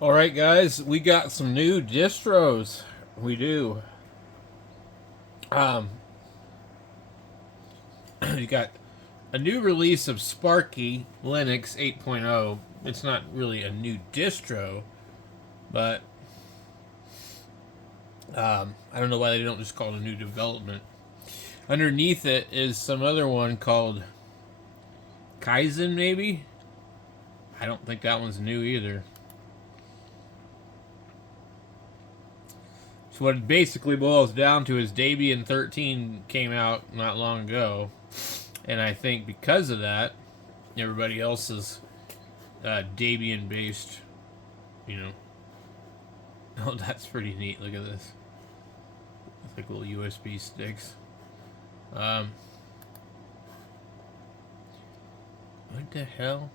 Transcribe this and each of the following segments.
All right, guys, we got some new distros. We do. Um, we got a new release of Sparky Linux 8.0. It's not really a new distro, but I don't know why they don't just call it a new development. Underneath it is some other one called Kaizen, maybe? I don't think that one's new either. So what it basically boils down to is Debian 13 came out not long ago, and I think because of that, everybody else is Debian based, you know. Oh, that's pretty neat. Look at this. It's like little USB sticks. What the hell?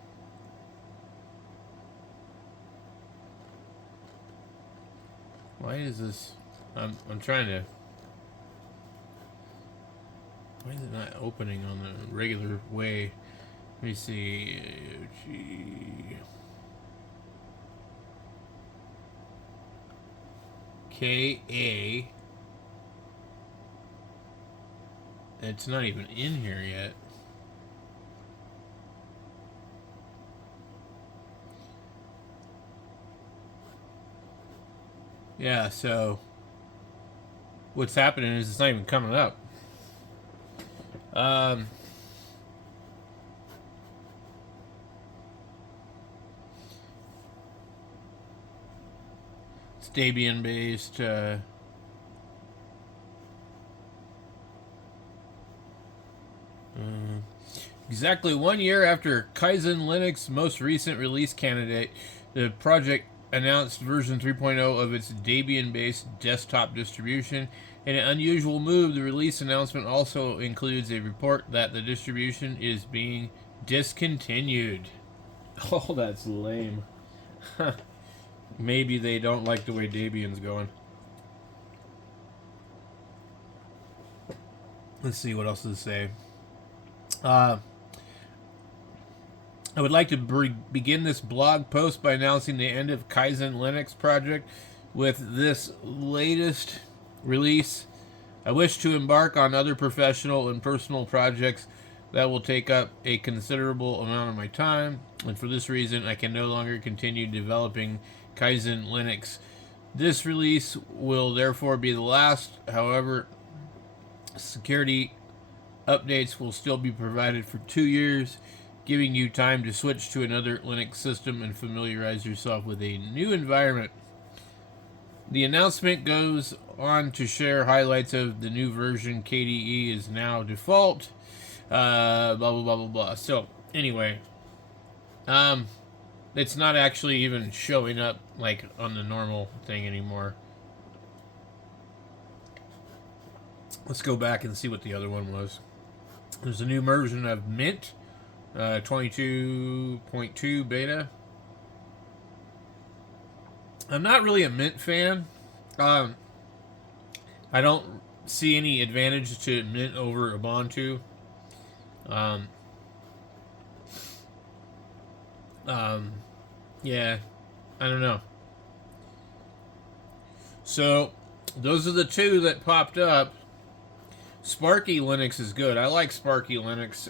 Why is this? I'm trying to. Why is it not opening on the regular way? Let me see. KA. It's not even in here yet. Yeah, so what's happening is it's not even coming up. It's Debian based. Exactly 1 year after Kaizen Linux most recent release candidate, the project announced version 3.0 of its Debian-based desktop distribution. In an unusual move, the release announcement also includes a report that the distribution is being discontinued. Oh, that's lame. Maybe they don't like the way Debian's going. Let's see what else does it say. I would like to begin this blog post by announcing the end of Kaizen Linux project with this latest release. I wish to embark on other professional and personal projects that will take up a considerable amount of my time, and for this reason, I can no longer continue developing Kaizen Linux. This release will therefore be the last. However, security updates will still be provided for 2 years, giving you time to switch to another Linux system and familiarize yourself with a new environment. The announcement goes on to share highlights of the new version. KDE is now default. Blah blah blah blah blah. So anyway, it's not actually even showing up like on the normal thing anymore. Let's go back and see what the other one was. There's a new version of Mint, 22.2 beta. I'm not really a Mint fan. I don't see any advantage to Mint over Ubuntu. Yeah, I don't know. So, those are the two that popped up. Sparky Linux is good. I like Sparky Linux.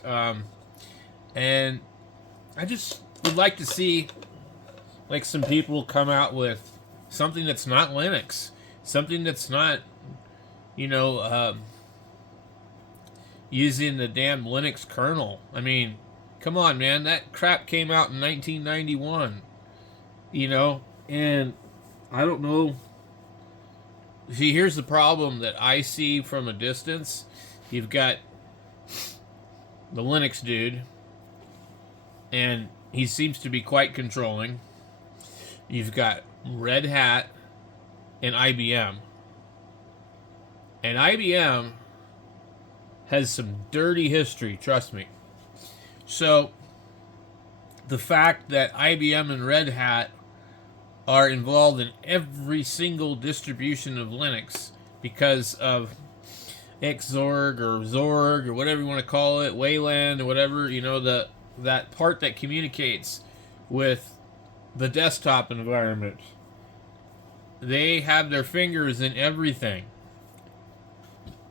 And I just would like to see like some people come out with something that's not Linux. Something that's not, using the damn Linux kernel. I mean, come on, man. That crap came out in 1991. And I don't know. See, here's the problem that I see from a distance. You've got the Linux dude, and he seems to be quite controlling. You've got Red Hat and IBM. And IBM has some dirty history, trust me. So, the fact that IBM and Red Hat are involved in every single distribution of Linux because of Xorg or Zorg or whatever you want to call it, Wayland or whatever, that part that communicates with the desktop environment. They have their fingers in everything,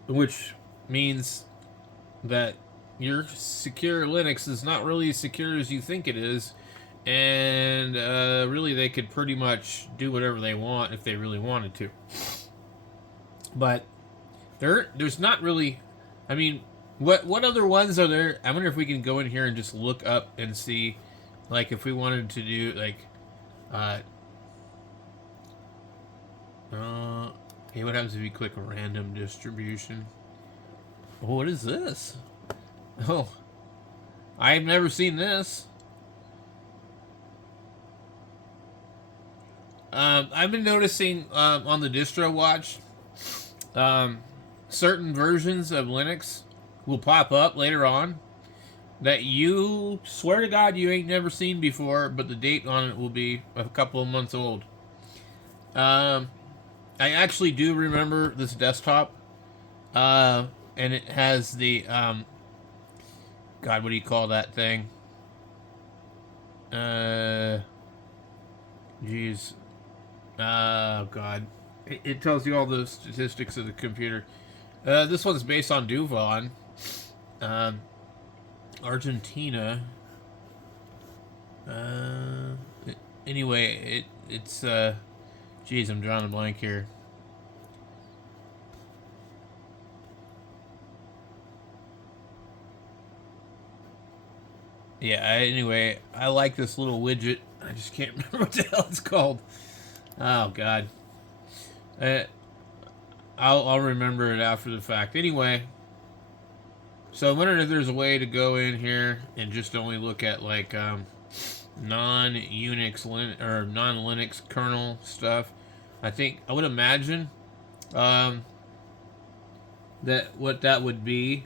which means that your secure Linux is not really as secure as you think it is, and really they could pretty much do whatever they want if they really wanted to. But there's not really, I mean, what other ones are there? I wonder if we can go in here and just look up and see, like, if we wanted to do like, hey, what happens if you click random distribution? Oh, what is this? Oh, I've never seen this. I've been noticing on the distro watch, certain versions of Linux will pop up later on that you swear to God you ain't never seen before, but the date on it will be a couple of months old. I actually do remember this desktop, and it has the God, what do you call that thing? Jeez. Oh, God. It tells you all the statistics of the computer. This one's based on Duvon. Argentina. Anyway, it's geez, I'm drawing a blank here. Yeah, anyway, I like this little widget. I just can't remember what the hell it's called. Oh, God. I'll remember it after the fact. Anyway, so I'm wondering if there's a way to go in here and just only look at, like, non-Unix or non-Linux kernel stuff. I would imagine that what that would be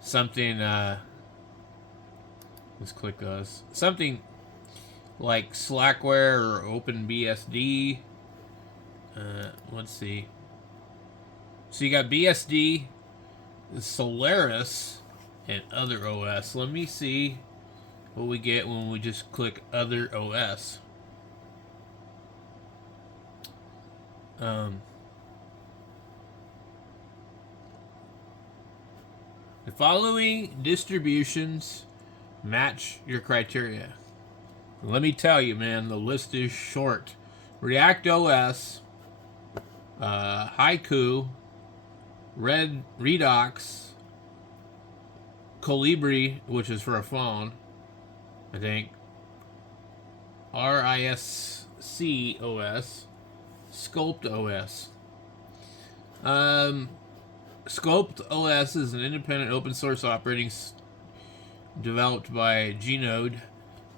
something, let's click this, something like Slackware or OpenBSD. Let's see. So you got BSD, Solaris, and other OS. Let me see what we get when we just click other OS. The following distributions match your criteria. Let me tell you, man, the list is short. React OS, Haiku, Redux, Colibri, which is for a phone, I think, RISC OS, Sculpt OS. Sculpt OS is an independent open source operating developed by Gnode.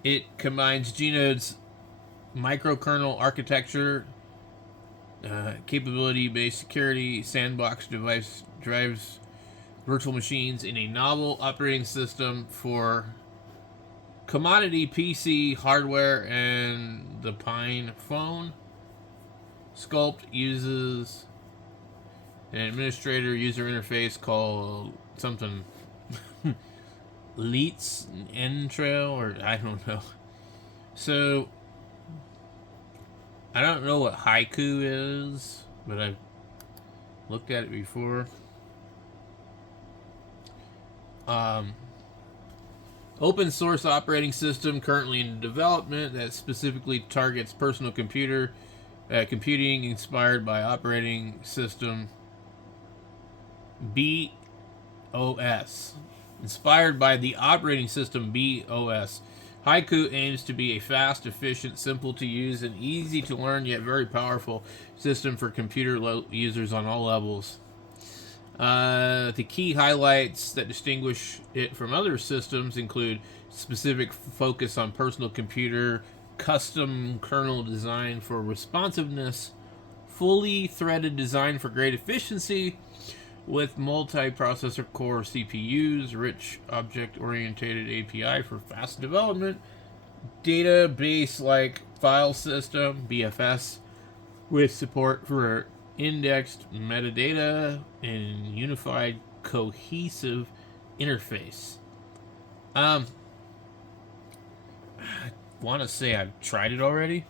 It combines Gnode's microkernel architecture, capability-based security, sandbox device drives virtual machines in a novel operating system for commodity PC hardware and the Pine phone. Sculpt uses an administrator user interface called something Leets Entrail, or I don't know. So I don't know what Haiku is, but I've looked at it before. Open source operating system currently in development that specifically targets personal computing inspired by operating system BOS. Inspired by the operating system BOS. Haiku aims to be a fast, efficient, simple to use, and easy to learn yet very powerful system for computer users on all levels. The key highlights that distinguish it from other systems include specific focus on personal computer, custom kernel design for responsiveness, fully threaded design for great efficiency, with multi-processor core CPUs, rich object-oriented API for fast development, database-like file system, BFS, with support for indexed metadata and unified cohesive interface. want to say I've tried it already,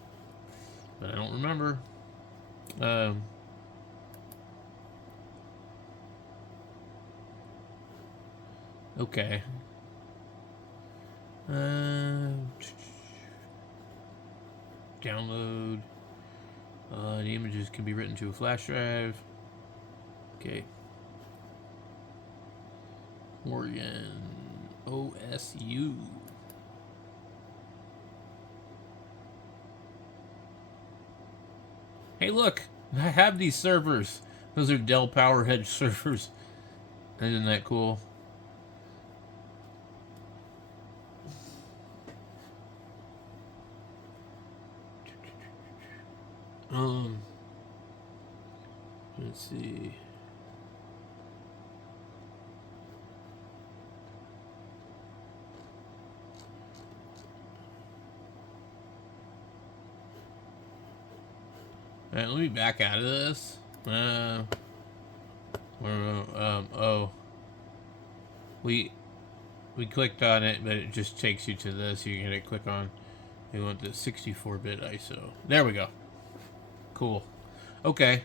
but I don't remember. Okay. Download. The images can be written to a flash drive. Okay. Oregon OSU. Hey, look! I have these servers. Those are Dell PowerEdge servers. Isn't that cool? Let's see. All right, let me back out of this. We clicked on it, but it just takes you to this. You're gonna click on. We want the 64-bit ISO. There we go. Cool. Okay.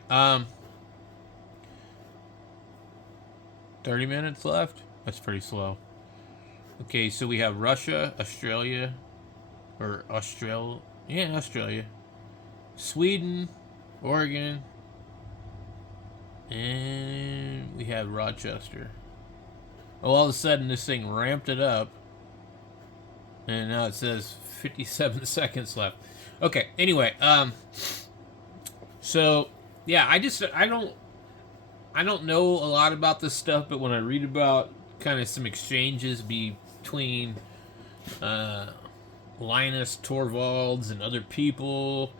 30 minutes left. That's pretty slow. Okay, so we have Russia, Australia, Australia, Sweden, Oregon, and we have Rochester. Oh, all of a sudden this thing ramped it up, and now it says 57 seconds left. Okay, anyway, so yeah, I don't know a lot about this stuff, but when I read about kind of some exchanges between Linus Torvalds and other people,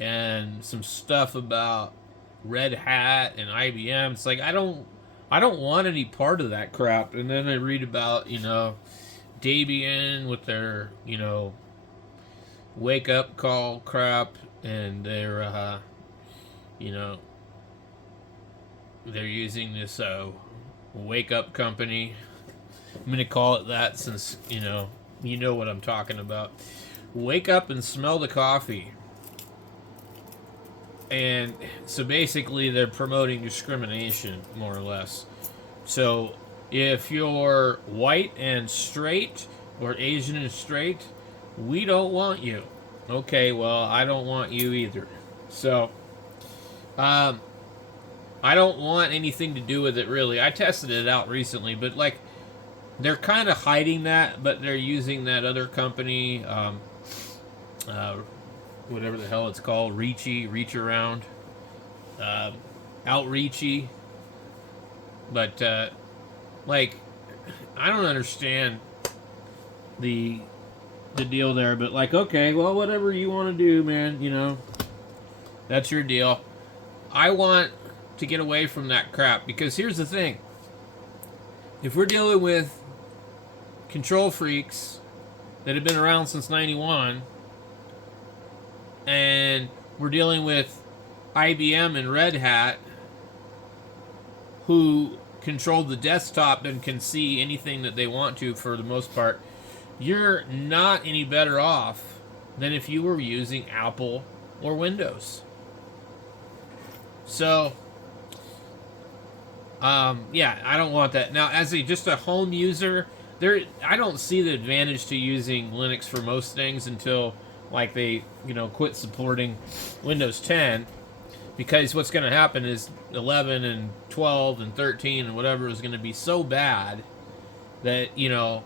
and some stuff about Red Hat and IBM, it's like I don't want any part of that crap. And then I read about Debian with their wake up call crap, and their they're using this wake up company. I'm going to call it that since you know what I'm talking about. Wake up and smell the coffee. And so basically they're promoting discrimination, more or less. So if you're white and straight, or Asian and straight, we don't want you. Okay, well, I don't want you either. So I don't want anything to do with it, really. I tested it out recently, but like they're kind of hiding that, but they're using that other company, whatever the hell it's called, Reach Around, Outreachy. But like, I don't understand the deal there. But like, okay, well, whatever you want to do, man, that's your deal. I want to get away from that crap, because here's the thing: if we're dealing with control freaks that have been around since '91, and we're dealing with IBM and Red Hat, who control the desktop and can see anything that they want to for the most part, you're not any better off than if you were using Apple or Windows. So, yeah, I don't want that. Now, as just a home user, I don't see the advantage to using Linux for most things until like they quit supporting Windows 10, because what's going to happen is 11 and 12 and 13 and whatever is going to be so bad that you're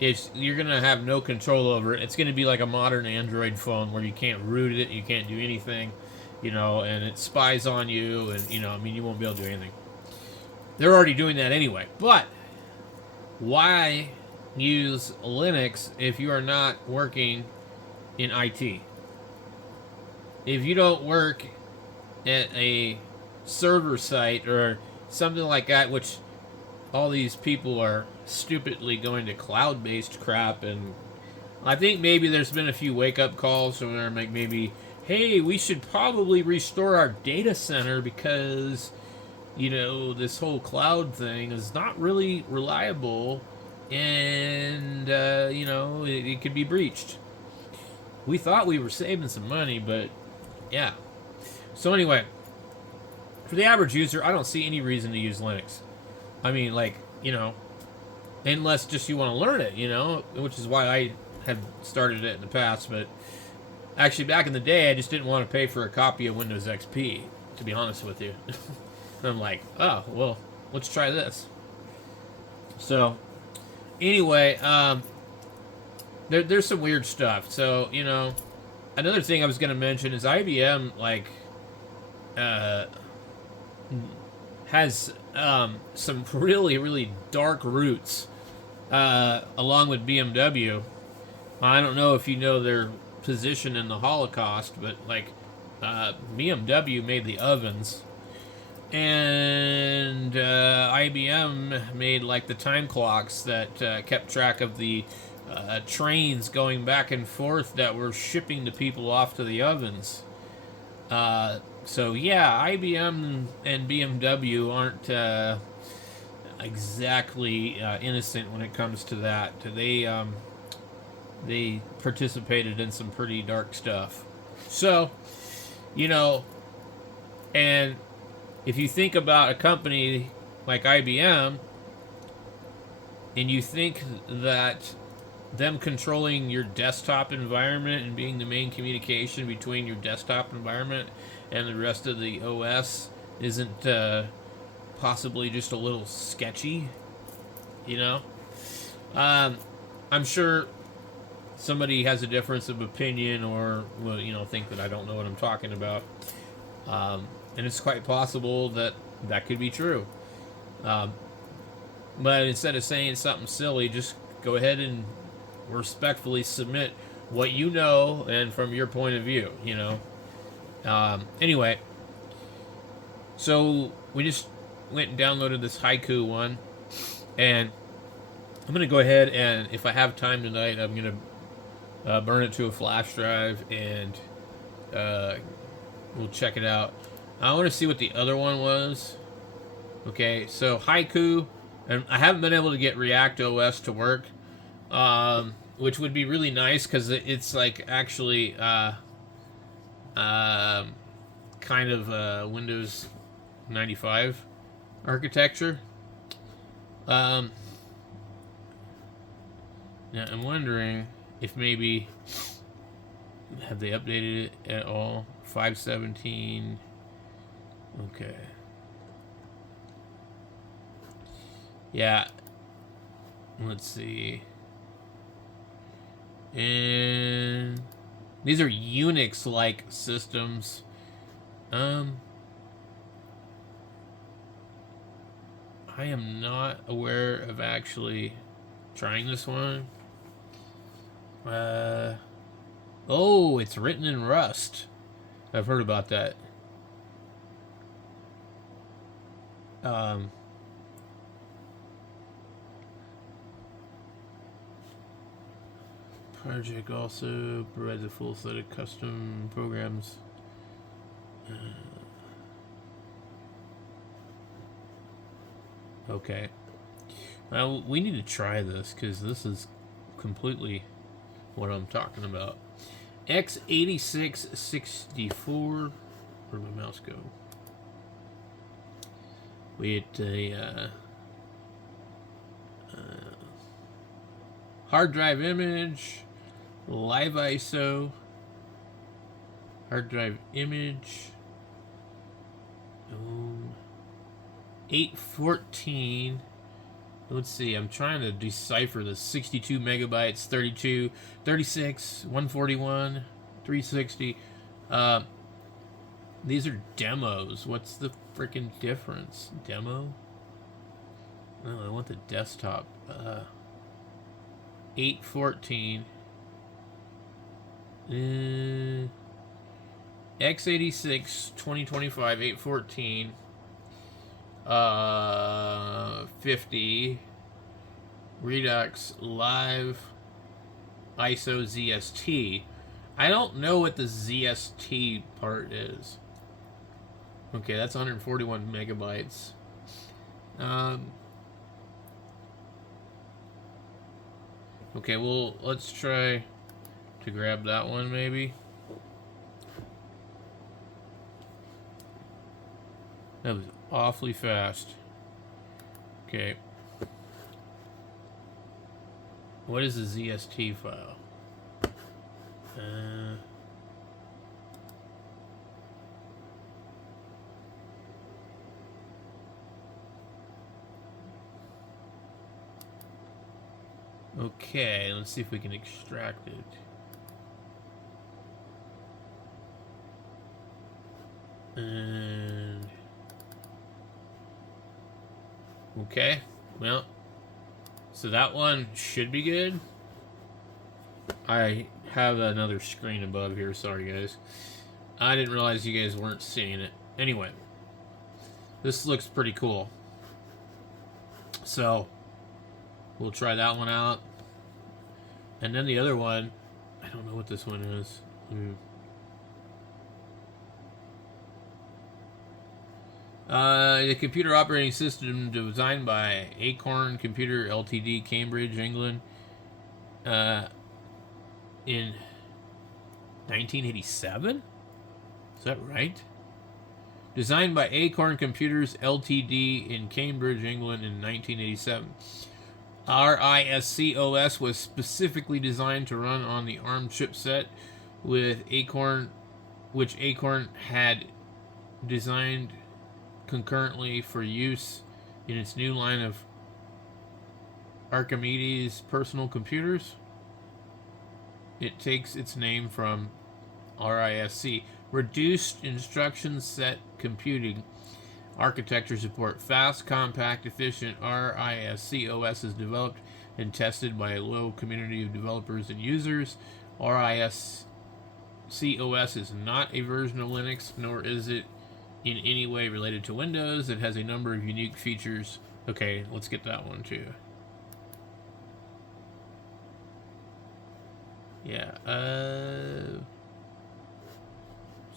going to have no control over it. It's going to be like a modern Android phone where you can't root it, you can't do anything, and it spies on you, and you won't be able to do anything. They're already doing that anyway. But why use Linux if you are not working in IT? If you don't work at a server site or something like that, which all these people are stupidly going to cloud-based crap, and I think maybe there's been a few wake-up calls where maybe, hey, we should probably restore our data center because this whole cloud thing is not really reliable, and it could be breached. we thought we were saving some money, but yeah. So anyway, for the average user, I don't see any reason to use Linux. I mean, like, unless just you want to learn it, which is why I have started it in the past. But actually, back in the day, I just didn't want to pay for a copy of Windows XP, to be honest with you. And I'm like, oh, well, let's try this. So, anyway, there's some weird stuff. So, another thing I was going to mention is IBM, has some really, really dark roots, along with BMW. I don't know if you know their position in the Holocaust, but BMW made the ovens, and IBM made the time clocks that kept track of the trains going back and forth that were shipping the people off to the ovens. So yeah, IBM and BMW aren't exactly innocent when it comes to that. They participated in some pretty dark stuff. So, and if you think about a company like IBM, and you think that them controlling your desktop environment and being the main communication between your desktop environment and the rest of the OS isn't possibly just a little sketchy, I'm sure somebody has a difference of opinion or think that I don't know what I'm talking about, and it's quite possible that could be true, but instead of saying something silly, just go ahead and respectfully submit what you know and from your point of view. Anyway, so we just went and downloaded this Haiku one, and I'm gonna go ahead and, if I have time tonight, I'm gonna burn it to a flash drive, and we'll check it out. I want to see what the other one was. Okay, so Haiku, and I haven't been able to get React OS to work, which would be really nice because it's actually kind of Windows 95 architecture. Now I'm wondering if maybe have they updated it at all? 5.17. Okay. Yeah. Let's see. And these are Unix-like systems. I am not aware of actually trying this one. Oh, it's written in Rust. I've heard about that. Project also provides a full set of custom programs. Okay. Well, we need to try this because this is completely what I'm talking about. x86-64. Where'd my mouse go? We had a hard drive image, live ISO, hard drive image, 814. Let's see, I'm trying to decipher the 62 megabytes, 32, 36, 141, 360. These are demos. What's the freaking difference? Demo? No, I want the desktop. 814. x86 2025 814. 50 Redux Live ISO ZST. I don't know what the ZST part is. Okay, that's 141 megabytes. Okay, well, let's try to grab that one, maybe. That was awfully fast. Okay. What is a ZST file? Okay, let's see if we can extract it. And okay, well, so that one should be good. I have another screen above here, sorry guys. I didn't realize you guys weren't seeing it. Anyway, this looks pretty cool. So, we'll try that one out. And then the other one, I don't know what this one is. The computer operating system designed by Acorn Computer Ltd, Cambridge, England, in 1987? Is that right? Designed by Acorn Computers Ltd in Cambridge, England in 1987. RISC OS was specifically designed to run on the ARM chipset with Acorn, which Acorn had designed concurrently for use in its new line of Archimedes personal computers. It takes its name from RISC, Reduced Instruction Set Computing Architecture Support. Fast, compact, efficient RISC OS is developed and tested by a loyal community of developers and users. RISC OS is not a version of Linux, nor is it in any way related to Windows. It has a number of unique features. Okay, let's get that one too. Yeah,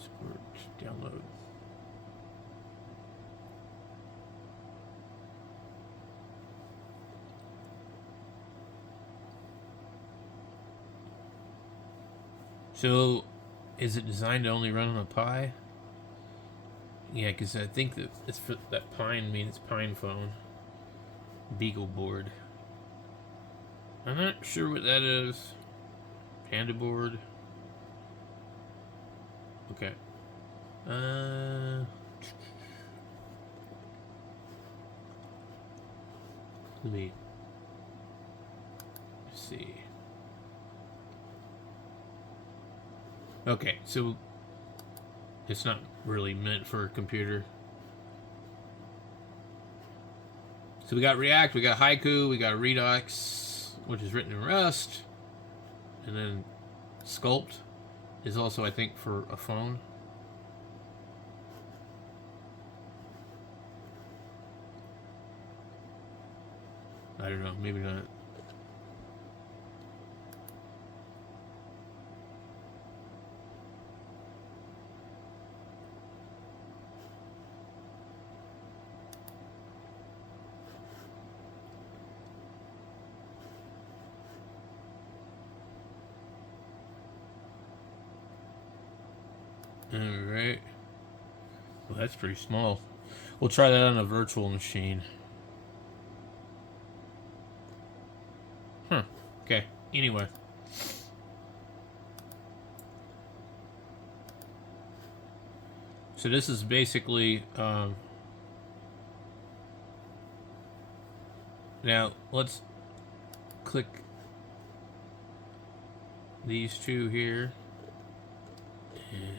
support, download. So, is it designed to only run on a Pi? Yeah, because I think that it's for that Pine means Pine phone. Beagle board. I'm not sure what that is. Panda board. Okay. Let me see. Okay, so it's not really meant for a computer. So we got React, we got Haiku, we got Redux, which is written in Rust, and then Sculpt is also, I think, for a phone. I don't know, maybe not. Alright. Well, that's pretty small. We'll try that on a virtual machine. Huh. Okay. Anyway. So this is basically... now, let's click these two here. And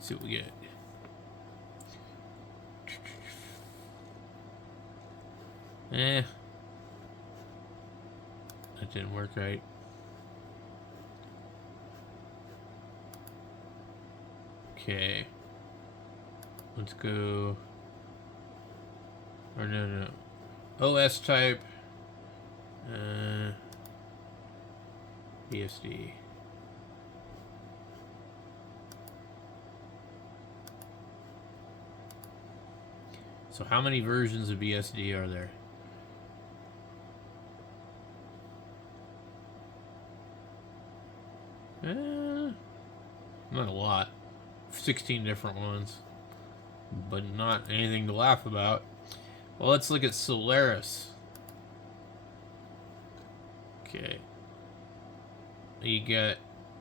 see what we get. That didn't work right. Okay. Let's go. Or no. OS type. BSD. So how many versions of BSD are there? Not a lot. 16 different ones. But not anything to laugh about. Well, let's look at Solaris. Okay. You get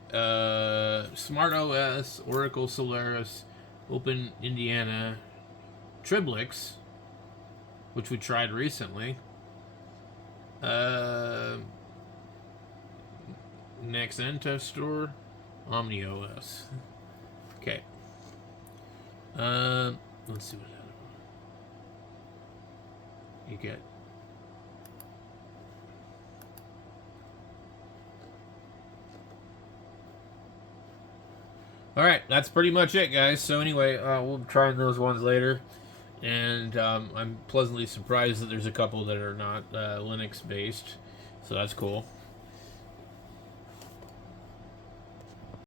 Smart OS, Oracle Solaris, Open Indiana, Triblix, which we tried recently. Nexenta Store, Omni OS. Okay. Let's see what you get. Alright, that's pretty much it, guys. So anyway, we'll try those ones later. And I'm pleasantly surprised that there's a couple that are not Linux-based. So that's cool.